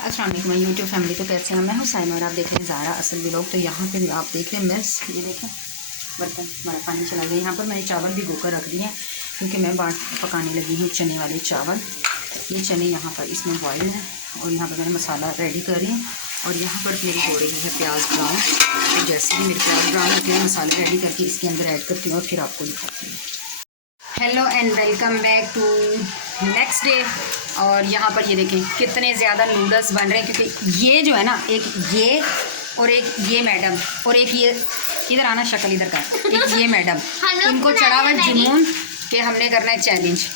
अस्सलाम वालेकुम YouTube family, तो कैसे हैं? मैं हूँ साइमा और आप देख रहे हैं ज़ारा असल व्लॉग। तो यहाँ पे आप देख रहे हैं मिर्च, ये देखें बर्तन हमारा पानी चला गया। यहाँ पर मैंने चावल भी गोकर रख दिए हैं क्योंकि मैं पकाने लगी हूँ चने वाले चावल। ये चने यहाँ पर इसमें बॉयल हैं और यहाँ पर मैंने मसाला रेडी कर रही हूँ और यहाँ पर मेरी हो रही है प्याज ब्राउन। तो जैसे ही मेरे प्याज ब्राउन होते हैं मसाले रेडी करके इसके अंदर ऐड करती हूँ और फिर आपको दिखाती हूँ। Hello and welcome back to next day. और यहाँ पर ये देखें कितने ज़्यादा नूडल्स बन रहे हैं क्योंकि ये जो है ना, एक ये और एक ये मैडम और एक ये इधर आना, शक्ल इधर का, एक ये मैडम, इनको चढ़ा हुआ जुनून कि हमने करना है चैलेंज।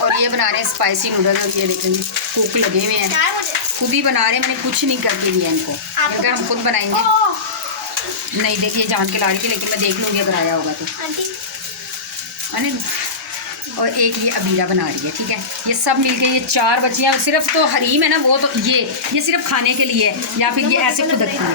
और ये बना रहे हैं स्पाइसी नूडल्स और ये देखेंगे कुक लगे हुए हैं, खुद ही बना रहे हैं। मैंने कुछ नहीं करके दिया इनको, क्योंकि हम खुद बनाएंगे। नहीं देखिए जान के ला रही थी लेकिन मैं देख लूँगी अगर आया होगा तो। अनिल और एक ये अबीरा बना रही है, ठीक है। ये सब मिलके ये 4 बच्चियाँ, सिर्फ तो हरीम है ना वो, तो ये सिर्फ खाने के लिए है या फिर ये ऐसे खुदकती है।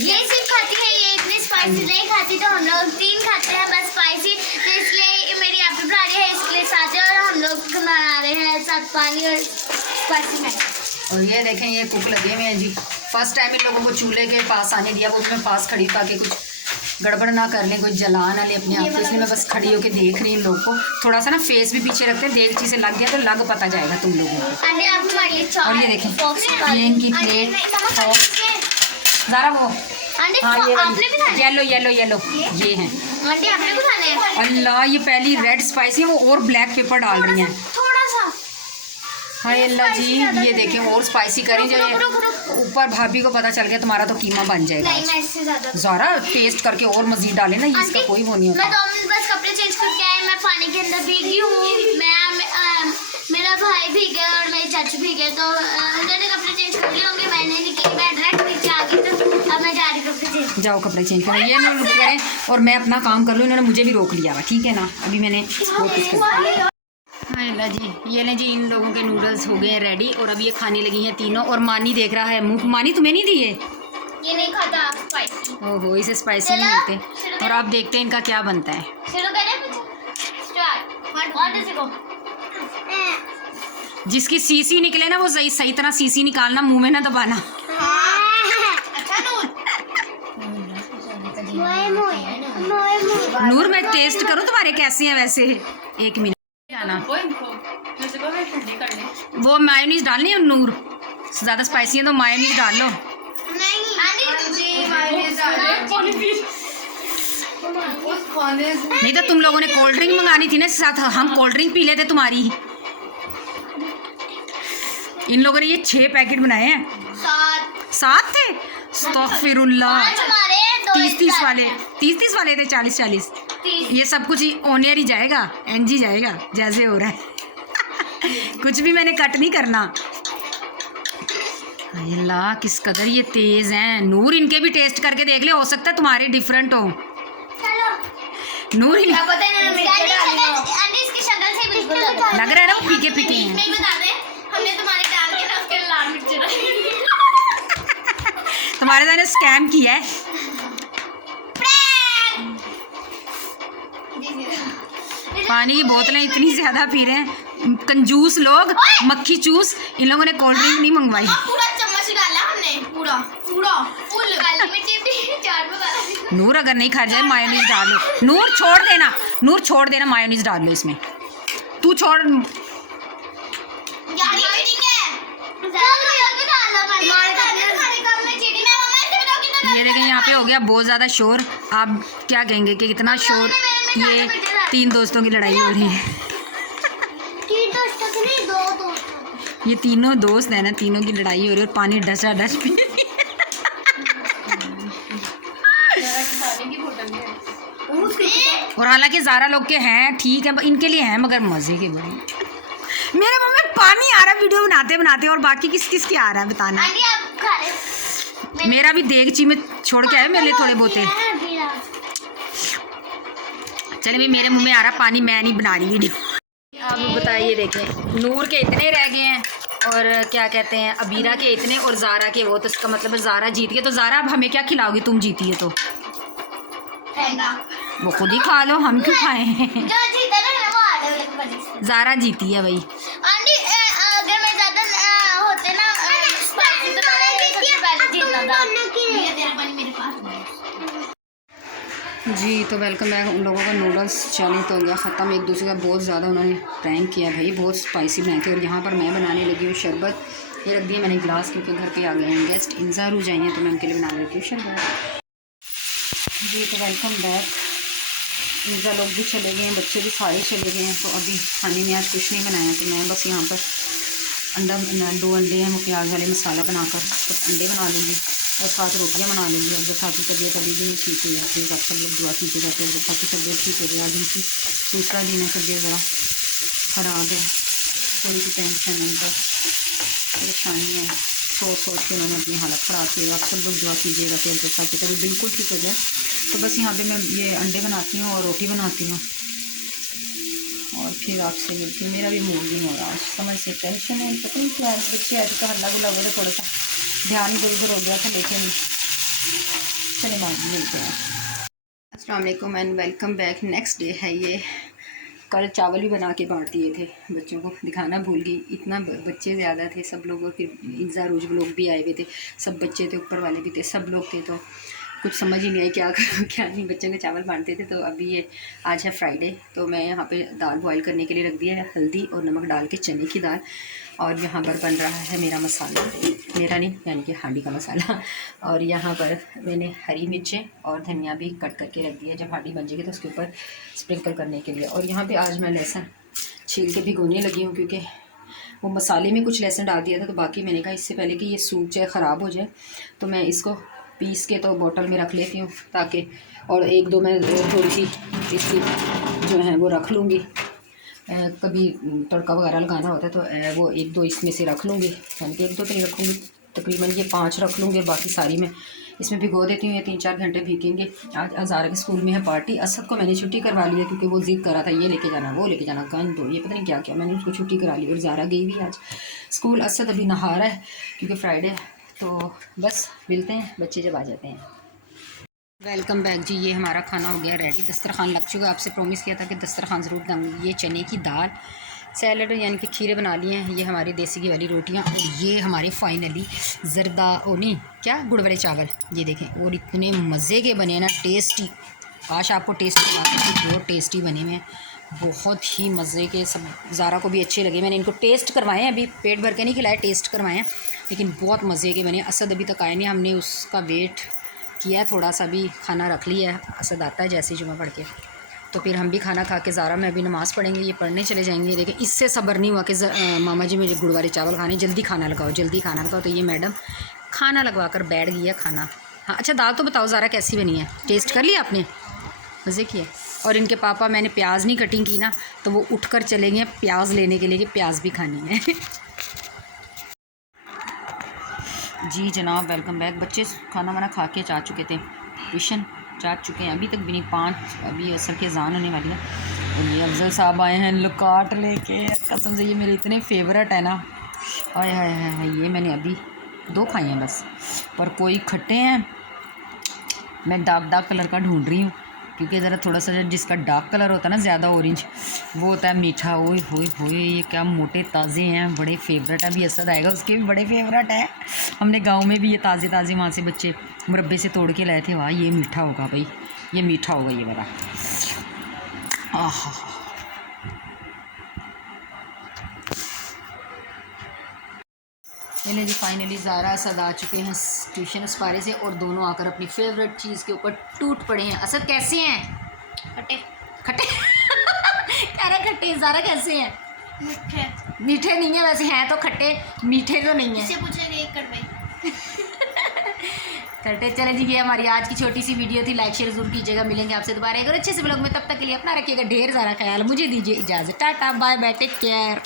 ये सिर्फ खाती है, ये इतनी स्पाइसी नहीं खाती। तो हम लोग 3 खाते हैं बस स्पाइसी, तो इसलिए मेरी आप बना रही है इसके लिए 7 है और हम लोग बना रहे हैं 7 पानी और स्पाइसी में। और ये देखें ये कुक लगे हुए हैं जी। फर्स्ट टाइम इन लोगों को चूल्हे के पास आने दिया, वो भी मैं पास खड़ी ताकि कुछ गड़बड़ ना कर लें, कोई जला ना ले अपने आप को। इसलिए मैं बस खड़ी होकर देख रही हूँ इन लोगों को। थोड़ा सा ना फेस भी पीछे रखते हैं, देख चीज़ें लग गया तो लग पता जाएगा तुम लोगों को। और ये देखें ये इनकी प्लेट ज़रा वो, हाँ ये येलो येलो येलो ये हैं। अल्लाह ये पहली रेड स्पाइसी है, वो और ब्लैक पेपर डाल रही हैं थोड़ा सा। हाय अल्लाह जी, ये देखें और स्पाइसी करें। जब ऊपर भाभी को पता चल गया तुम्हारा तो कीमा बन जाएगा। ज़रा टेस्ट करके और मज़ीद डालें ना, इसका कोई वो नहीं होता। मैं 2 मिनट बस कपड़े चेंज करके आई, मैं पानी के अंदर भीगी हूँ। मेरा भाई भीगे और मेरी चाचू भीगे, तो उन्होंने कपड़े चेंज कर लिए होंगे। मैंने नहीं किया, मैं डायरेक्ट नीचे आ गई, तो अब मैं जा रही कपड़े चेंज। जाओ कपड़े चेंज करें, ये ना रुक करें और मैं अपना काम कर लूँ। इन्होंने मुझे भी रोक लिया हुआ, ठीक है ना। अभी मैंने हाँ अल्लाह जी, ये लें जी इन लोगों के नूडल्स हो गए हैं रेडी और अब ये खाने लगी हैं तीनों। और मानी देख रहा है मुँह। मानी तुम्हें नहीं दिए? ये नहीं खाता स्पाइसी। ओहो इसे स्पाइसी नहीं मिलते। और आप देखते हैं इनका क्या बनता है। शुरू करें कुछ स्टार्ट और देखो। जिसकी सीसी निकले ना वो सही तरह सीसी निकालना, मुंह में ना दबाना। अच्छा नूर मैं टेस्ट करूँ तुम्हारे कैसे हैं वैसे। 1 मिनट जाना, वो मायोनीज डालनी है नूर, ज़्यादा स्पाइसी है तो मायोनीज डाल लो। नहीं तो तुम लोगों ने कोल्ड ड्रिंक मंगानी थी ना साथ, हम कोल्ड ड्रिंक पी लेते तुम्हारी। इन लोगों ने ये 6 पैकेट बनाए हैं। 7 थे। अस्तगफिरुल्लाह। 30 वाले थे, 40 ये सब कुछ ऑनियर ही जाएगा, एनजी जाएगा जैसे हो रहा है। कुछ भी मैंने कट नहीं करना। अल्लाह किस कदर ये तेज हैं। नूर इनके भी टेस्ट करके देख ले, हो सकता है तुम्हारे डिफरेंट हो। नूर इसकी शक्ल से बिल्कुल लग रहा है ना वो फीके फीके हैं। हमने तुम्हारे डाल के ना उसके लाल मिर्च तुम्हारे साथ स्कैम किया है। पानी की बोतलें इतनी ज़्यादा पी रहे हैं कंजूस लोग, मक्खी चूस। इन लोगों ने कोल्ड ड्रिंक नहीं मंगवाई। पूरा चम्मच डाला हमने, पूरा फुल काली मिर्ची भी 4 में। नूर अगर नहीं खा जाए मायोनीज डाल लो। नूर छोड़ देना मायोनीज डाल लो इसमें। तू छोड़। ये देखें यहाँ पे हो गया बहुत ज़्यादा शोर। आप क्या कहेंगे कि कितना शोर। ये 3 दोस्तों की लड़ाई हो रही है। 3 दोस्तों की नहीं, 2 दोस्त। ये तीनों दोस्त हैं ना, तीनों की लड़ाई हो रही है और पानी डसा डस पी। और हालांकि ज़ारा लोग के हैं, ठीक है इनके लिए हैं मगर मज़े के बड़े। मेरे मुंह में पानी आ रहा है वीडियो बनाते बनाते। और बाकी किस किस के आ रहा है बताना। मेरा भी देगची में छोड़ के आए मेरे लिए थोड़े बहुते। चले भाई मेरे मुंह में आ रहा पानी, मैं नहीं बना रही वीडियो। अब बताइए देखें नूर के इतने रह गए हैं और क्या कहते हैं अबीरा के इतने और ज़ारा के वो। तो इसका मतलब है ज़ारा जीत गई। तो ज़ारा अब हमें क्या खिलाओगी? तुम जीती है तो वो खुद ही खा लो, हम क्यों खाएं। ज़ारा जीती है भाई। अगर मैं ज़्यादा होते ना जी तो वेलकम बैक। उन लोगों का नूडल्स चैलेंज तो हो गया ख़त्म। एक दूसरे का बहुत ज़्यादा उन्होंने प्रैंक किया भाई, बहुत स्पाइसी बनाए थे। और यहाँ पर मैं बनाने लगी हूँ शरबत। ये रख दिया मैंने गिलास, क्योंकि घर पे आ गए हैं गेस्ट, इंतज़ार हो जाएंगे तो मैं उनके लिए बना लेती हूँ शरबत। जी तो वेलकम बैक। इंजा लोग भी चले गए हैं, बच्चे भी सारे चले गए हैं, तो अभी खाने में आज कुछ नहीं बनाया। तो मैं बस यहाँ पर दो अंडे हैं, वो प्याज वाले मसाला बनाकर तो अंडे बना लूँगी और साथ रोटियां बना लूँगी। अब साथ की तबीयत अभी भी नहीं ठीक हुई है, प्लीज़ आप सब लोग दुआ कीजिएगा तो साथ की तबीयत ठीक हो जाए। आज उनकी दूसरा दिन है, तबीयत ज़रा ख़राब है, थोड़ी सी टेंशन है, उनका परेशानी है, सोच के उन्होंने अपनी हालत ख़राब की। आप सब लोग दुआ कीजिएगा कि उनके साथ की तबीयत बिल्कुल ठीक हो जाए। तो बस यहाँ पर मैं ये अंडे बनाती हूँ और रोटी बनाती हूँ और फिर आपसे मिलती हूँ। मेरा भी मूड नहीं हो रहा आज, समझ से टेंशन है, पता नहीं क्या बच्चे आज का हल्ला गुल्ला हो, थोड़ा सा ध्यान इधर उधर हो गया था, लेकिन चले बाद में मिलते हैं। अस्सलाम वालेकुम and welcome back. Next day है ये। कल चावल भी बना के बांट दिए थे बच्चों को, दिखाना भूल गई। इतना बच्चे ज़्यादा थे सब लोग, और फिर इंजा रोज लोग भी आए हुए थे, सब बच्चे थे, ऊपर वाले भी थे, सब लोग थे, तो कुछ समझ ही नहीं आई क्या करूँ क्या नहीं। बच्चों के चावल बांटते थे। तो अभी ये आज है फ्राइडे, तो मैं यहाँ पे दाल बॉईल करने के लिए रख दिया है, हल्दी और नमक डाल के, चने की दाल। और यहाँ पर बन रहा है मेरा मसाला, मेरा नहीं यानी कि हांडी का मसाला। और यहाँ पर मैंने हरी मिर्चें और धनिया भी कट करके रख दिया, जब हांडी बन जाएगी तो उसके ऊपर स्प्रिंकल करने के लिए। और यहाँ पर आज मैं लहसुन छील के भिगोने लगी हूँ, क्योंकि वो मसाले में कुछ लहसुन डाल दिया था, तो बाकी मैंने कहा इससे पहले कि ये सूख जाए, ख़राब हो जाए, तो मैं इसको पीस के तो बोतल में रख लेती हूँ, ताकि और एक दो मैं थोड़ी सी इसकी जो है वो रख लूँगी, कभी तड़का वगैरह लगाना होता है तो वो एक दो इसमें से रख लूँगी, यानी कि एक दो तो नहीं रखूँगी, तकरीबन ये 5 रख लूँगी, और बाकी सारी मैं इसमें भिगो देती हूँ। ये 3-4 घंटे भीगेंगे। आज अज़ारा के स्कूल में है पार्टी। असद को मैंने छुट्टी करवा ली है, क्योंकि वो ज़िद कर रहा था ये लेके जाना वो लेके जाना, गन दो, ये पता नहीं क्या क्या, मैंने उसको छुट्टी करा ली। और ज़ारा गई भी आज स्कूल। असद अभी नहा रहा है क्योंकि फ्राइडे। तो बस मिलते हैं बच्चे जब आ जाते हैं। वेलकम बैक जी। ये हमारा खाना हो गया रेडी, दस्तरखान लग चुका है। आपसे प्रॉमिस किया था कि दस्तरखान ज़रूर दूँगी। ये चने की दाल, सैलड यानी कि खीरे बना लिए हैं, ये हमारी देसी घी वाली रोटियां, और ये हमारे फाइनली क्या गुड़ वाले चावल, ये देखें। और इतने मज़े के बने हैं ना, टेस्टी। काश आपको टेस्टी बात है, बहुत टेस्टी बने हुए हैं, बहुत ही मज़े के। सब ज़ारा को भी अच्छे लगे, मैंने इनको टेस्ट करवाए हैं, अभी पेट भर के नहीं खिलाए, टेस्ट करवाए हैं, लेकिन बहुत मज़े के बने। असद अभी तक आए नहीं, हमने उसका वेट किया, थोड़ा सा भी खाना रख लिया है। असद आता है जैसे ही जुमा पढ़ के, तो फिर हम भी खाना खा के ज़ारा में अभी नमाज़ पढ़ेंगे, ये पढ़ने चले जाएंगे। देखिए इससे सब्र नहीं हुआ कि मामा जी मुझे गुड़ वाले चावल खाने, जल्दी खाना लगाओ, जल्दी खाना लगाओ। तो ये मैडम खाना लगवा कर बैठ गई है खाना। हाँ अच्छा, दाल तो बताओ ज़ारा कैसी बनी है, टेस्ट कर लिया आपने, मज़े किया। और इनके पापा, मैंने प्याज नहीं कटिंग की ना, तो वो उठ कर चले गए प्याज लेने के लिए कि प्याज भी खानी है। जी जनाब वेलकम बैक। बच्चे खाना वाना खा के जा चुके थे, ट्यूशन जा चुके हैं, अभी तक भी नहीं, 5 अभी असर की अजान होने वाली है। और ये अफजल साहब आए हैं लुकाट लेके, कसम से ये मेरे इतने फेवरेट है ना, आए हाय हाय। ये मैंने अभी 2 खाए हैं बस, पर कोई खट्टे हैं। मैं डार्क कलर का ढूंढ रही हूँ, क्योंकि ज़रा थोड़ा सा जिसका डार्क कलर होता है ना, ज़्यादा ऑरेंज, वो होता है मीठा। ओए होए होए, ये क्या मोटे ताज़े हैं, बड़े फेवरेट है। अभी असद आएगा, उसके भी बड़े फेवरेट है। हमने गांव में भी ये ताज़े ताज़े वहाँ से बच्चे मुरब्बे से तोड़ के लाए थे। वाह ये मीठा होगा भाई, ये मीठा होगा ये वाला। आहा जी फाइनली ज़ारा असद आ चुके हैं ट्यूशन अस्पारे से, और दोनों आकर अपनी फेवरेट चीज़ के ऊपर टूट पड़े हैं। असद कैसे हैं? खट्टे खट्टे कह रहे खट्टे। ज़ारा कैसे हैं? मीठे। मीठे नहीं है वैसे, हैं तो खट्टे, मीठे तो नहीं है। इससे पूछेंगे एक कड़वे। खट्टे। चले जी, ये हमारी आज की छोटी सी वीडियो थी, लाइक शेयर जरूर कीजिएगा। मिलेंगे आपसे दोबारा एक और अच्छे से ब्लॉग में, तब तक के लिए अपना रखिएगा ढेर सारा ख्याल। मुझे दीजिए इजाज़त, tata bye bye, take care.